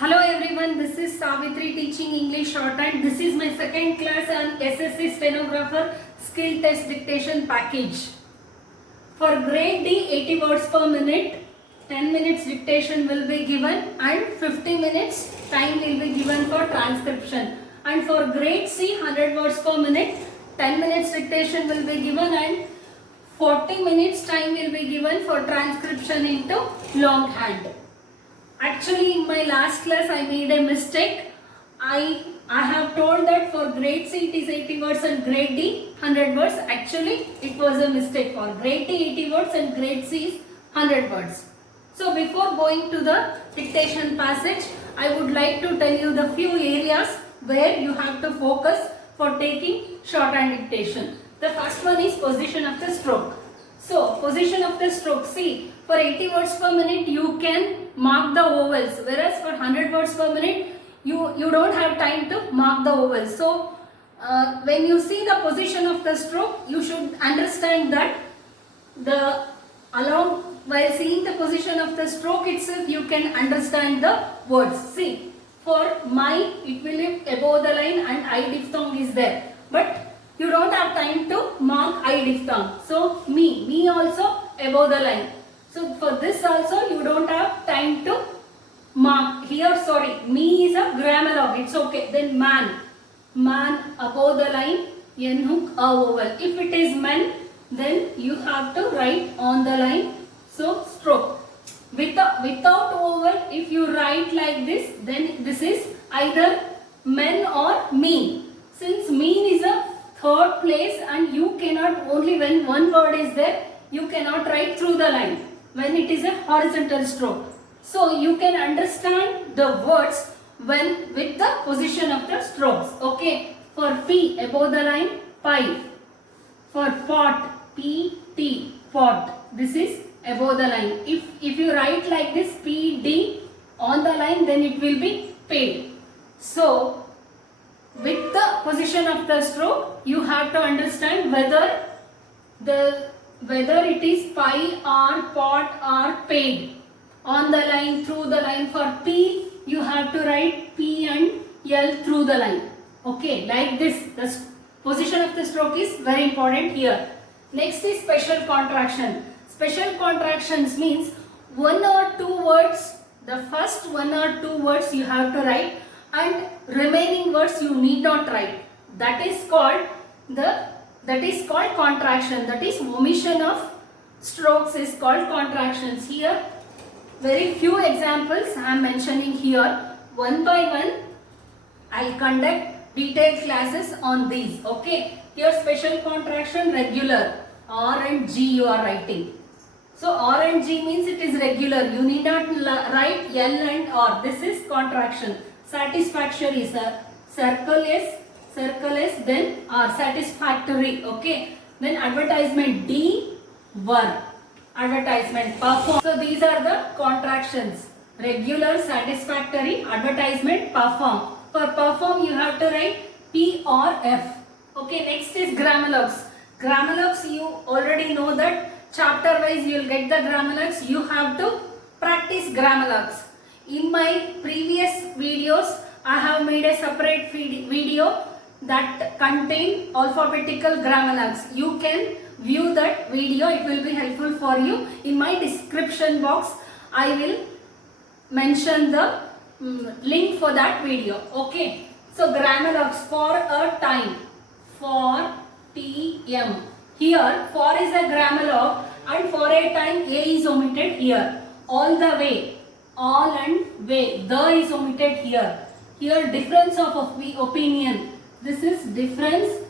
Hello everyone, this is Savitri teaching English Shorthand. This is my second class on SSC Stenographer Skill Test Dictation Package. For grade D, 80 words per minute, 10 minutes dictation will be given and 50 minutes time will be given for transcription. And for grade C, 100 words per minute, 10 minutes dictation will be given and 40 minutes time will be given for transcription into longhand. Actually, in my last class I made a mistake. I have told that for grade C it is 80 words and grade D 100 words. Actually, it was a mistake. For grade D 80 words and grade C is 100 words. So before going to the dictation passage, I would like to tell you the few areas where you have to focus for taking shorthand dictation. The first one is position of the stroke. So, position of the stroke. See, for 80 words per minute you can mark the vowels, whereas for 100 words per minute you don't have time to mark the vowels. So, when you see the position of the stroke, you should understand that while seeing the position of the stroke itself, you can understand the words. See, for my, it will be above the line and I diphthong is there, but you don't have time to mark I diphthong. So, me also above the line. So, for this also you don't have time to mark. Here, sorry, me is a grammar log, it's okay. Then man above the line, N hook, a vowel. If it is men, then you have to write on the line. So, stroke. Without vowel, if you write like this, then this is either men or mean. Since mean is a third place and you cannot, only when one word is there, you cannot write through the line when it is a horizontal stroke. So you can understand the words when with the position of the strokes. Okay, for P above the line, pie. For pot, P-T, pot. This is above the line. If you write like this, P-D on the line, then it will be paid. So with the position of the stroke, you have to understand whether it is pie or pot or paid. On the line, through the line. For P, you have to write P and L through the line. Okay, like this. The position of the stroke is very important here. Next is special contraction. Special contractions means one or two words, the first one or two words you have to write and remaining words you need not write. That is called contraction. That is omission of strokes is called contractions. Here very few examples I am mentioning here. One by one I will conduct detailed classes on these. Okay. Here special contraction, regular. R and G you are writing. So R and G means it is regular. You need not write L and R. This is contraction. Satisfactory is a circle S, then R, satisfactory. Okay. Then advertisement, D, were. Advertisement, perform. So these are the contractions. Regular, satisfactory, advertisement, perform. For perform you have to write P or F. Okay, next is grammalogs. Grammalogs, you already know that chapter wise you will get the grammalogs. You have to practice grammalogs. In my previous videos, I have made a separate video that contain alphabetical grammalogs. You can view that video, it will be helpful for you. In my description box, I will mention the link for that video. Okay. So, grammalogs, for a time, for TM. Here, for is a grammalog and for a time A is omitted here. All the way, all and way, the is omitted here. Here, difference of opinion. This is difference.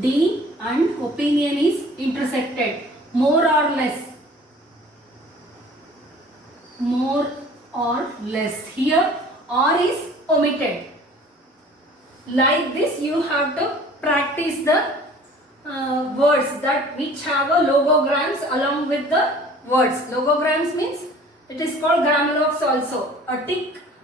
D and opinion is intersected. More or less. More or less. Here R is omitted. Like this you have to practice the words that which have a logograms along with the words. Logograms means it is called grammalogs also.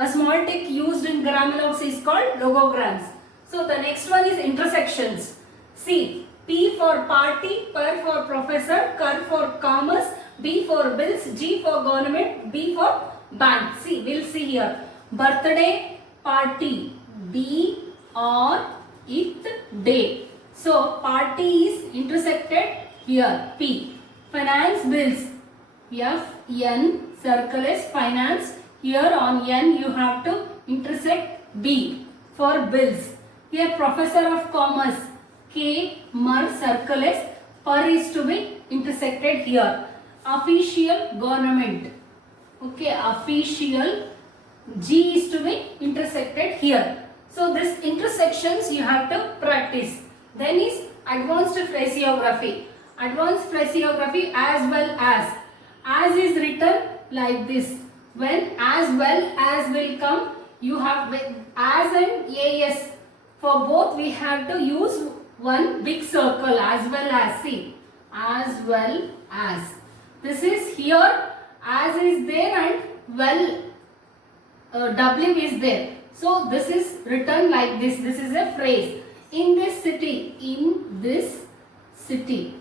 A small tick used in grammalogs is called logograms. So the next one is intersections. See, P for party, per for professor, cur for commerce, B for bills, G for government, B for bank. See, we'll see here. Birthday party. B or it day. So party is intersected here. P. Finance bills. F N circle is finance. Here on N you have to intersect B for bills. Here professor of commerce. K mer circle is per is to be intersected here. Official government. Okay, official G is to be intersected here. So this intersections you have to practice. Then is advanced phraseography. Advanced phraseography as well as is written like this. When as well as will come, you have as and as. For both we have to use one big circle as well as. See, as well as. This is here as is there and well W is there. So this is written like this. This is a phrase. In this city. In this city.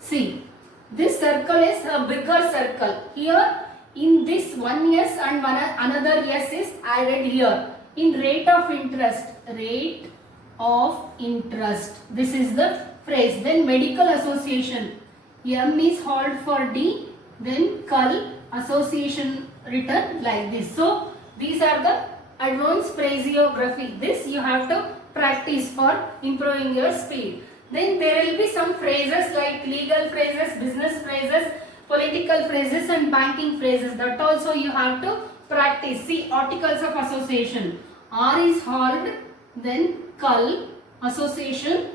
See, this circle is a bigger circle. Here in this one yes and another yes is added here. In rate of interest. Rate of interest. This is the phrase. Then medical association. M is hold for D. Then cull association written like this. So these are the advanced phraseography. This you have to practice for improving your speed. Then there will be some phrases like legal phrases, business phrases, political phrases and banking phrases. That also you have to practice. See, articles of association. R is hold, then cull association.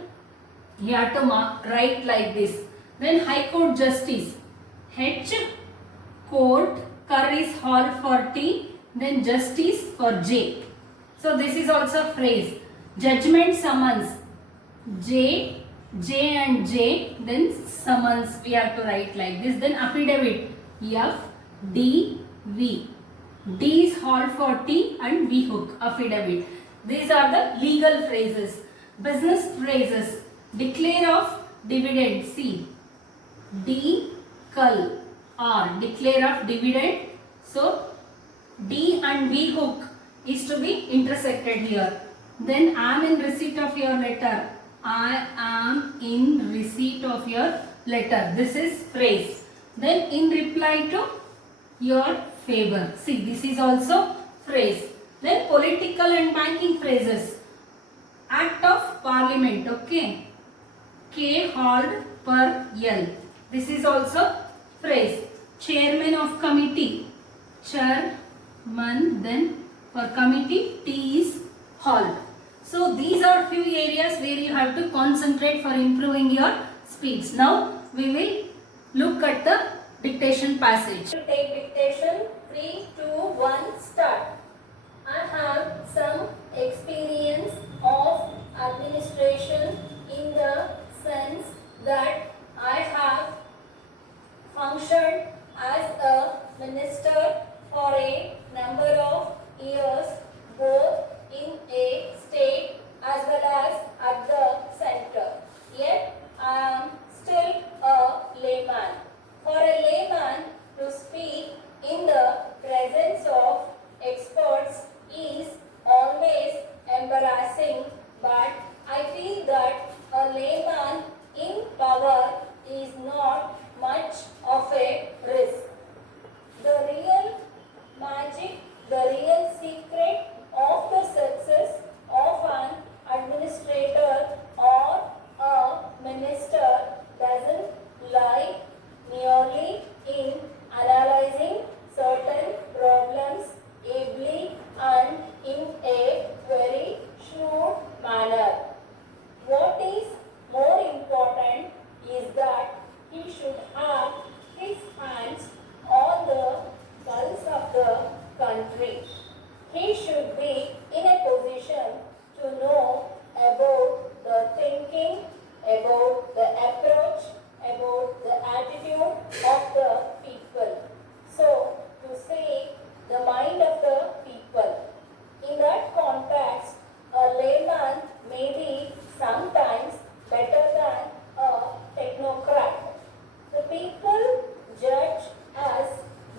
You have to write like this. Then High Court Justice. H court, cur is hold for T, then justice for J. So this is also phrase. Judgment summons. J and J, then summons we have to write like this. Then affidavit. F, D, V. D is hold for T and V hook. Affidavit. These are the legal phrases. Business phrases. Declare of dividend. C. D, cull. R. Declare of dividend. So D and V hook is to be intersected here. Then I am in receipt of your letter. I am in receipt of your letter. This is phrase. Then in reply to your favor. See, this is also phrase. Then political and banking phrases. Act of Parliament. Okay. K hold per L. This is also phrase. Chairman of committee. Chairman, then for committee T is hold. So these are few areas where you have to concentrate for improving your speeds. Now we will look at the dictation passage. To take dictation, 3, 2, 1, start. I have some experience of administration in the sense that I have functioned as a minister for a number of years, both in a state as well as at the center. Yet I am still a layman. For a layman to speak in the presence of experts is always embarrassing, but I feel that a layman in power is not much of a risk. The real magic, the real secret of the success of an administrator or a minister doesn't lie merely in analyzing certain problems ably and in a very shrewd manner. What is more important is that he should have his hands on the pulse of the country. He should be in a position to know about the thinking, about the approach, about the attitude of the people. So, to say the mind of the people. In that context, a layman may be sometimes better than a technocrat. The people judge us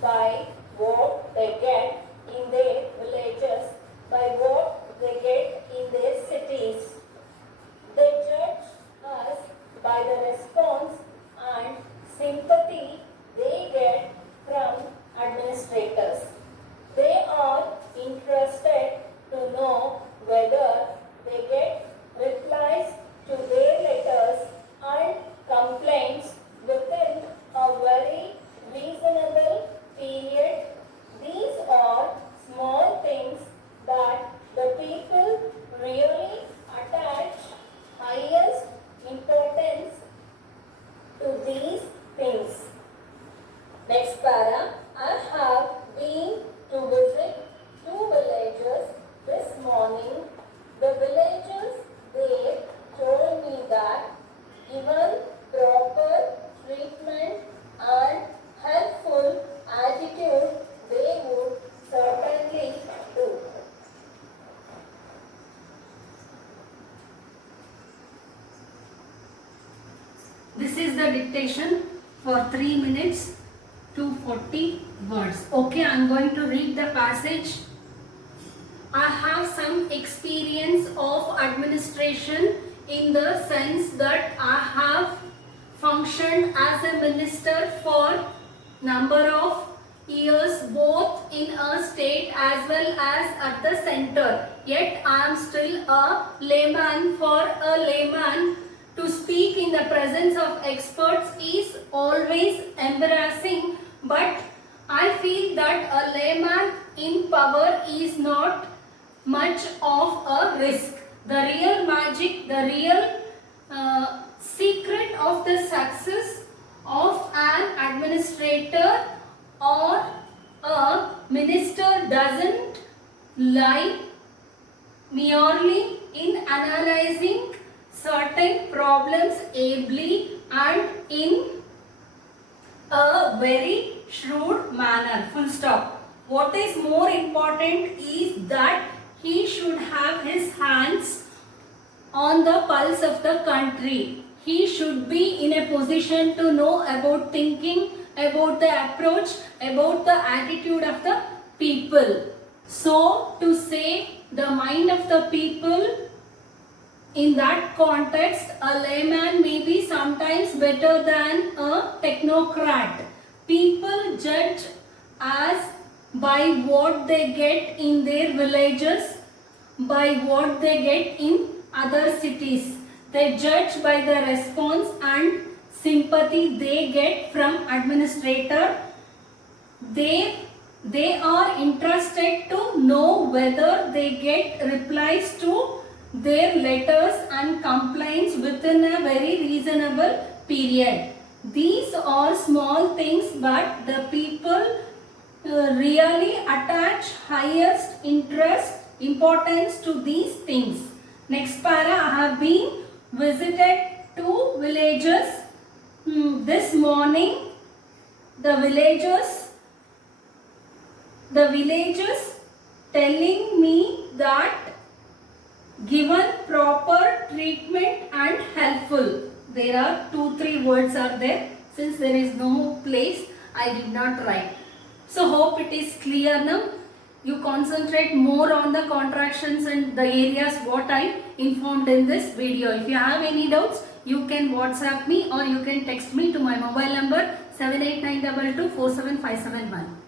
by what they get This is the dictation for 3 minutes, 240 words. Okay, I am going to read the passage. I have some experience of administration in the sense that I have functioned as a minister for number of years both in a state as well as at the center. Yet I am still a layman. For a layman to speak in the presence of experts is always embarrassing, but I feel that a layman in power is not much of a risk. The real magic, the real secret of the success of an administrator or a minister doesn't lie merely in analyzing certain problems ably and in a very shrewd manner. Full stop. What is more important is that he should have his hands on the pulse of the country. He should be in a position to know about thinking, about the approach, about the attitude of the people. So, to say the mind of the people, in that context, a layman may be sometimes better than a technocrat. People judge as by what they get in their villages, by what they get in other cities. They judge by the response and sympathy they get from administrator. They are interested to know whether they get replies to their letters and complaints within a very reasonable period. These are small things, but the people really attach highest importance to these things. Next para, I have been visited 2 villages this morning. The villagers telling me that given proper treatment and helpful. There are 2-3 words are there. Since there is no place, I did not write. So hope it is clear now. You concentrate more on the contractions and the areas what I informed in this video. If you have any doubts, you can WhatsApp me or you can text me to my mobile number 78922 47571.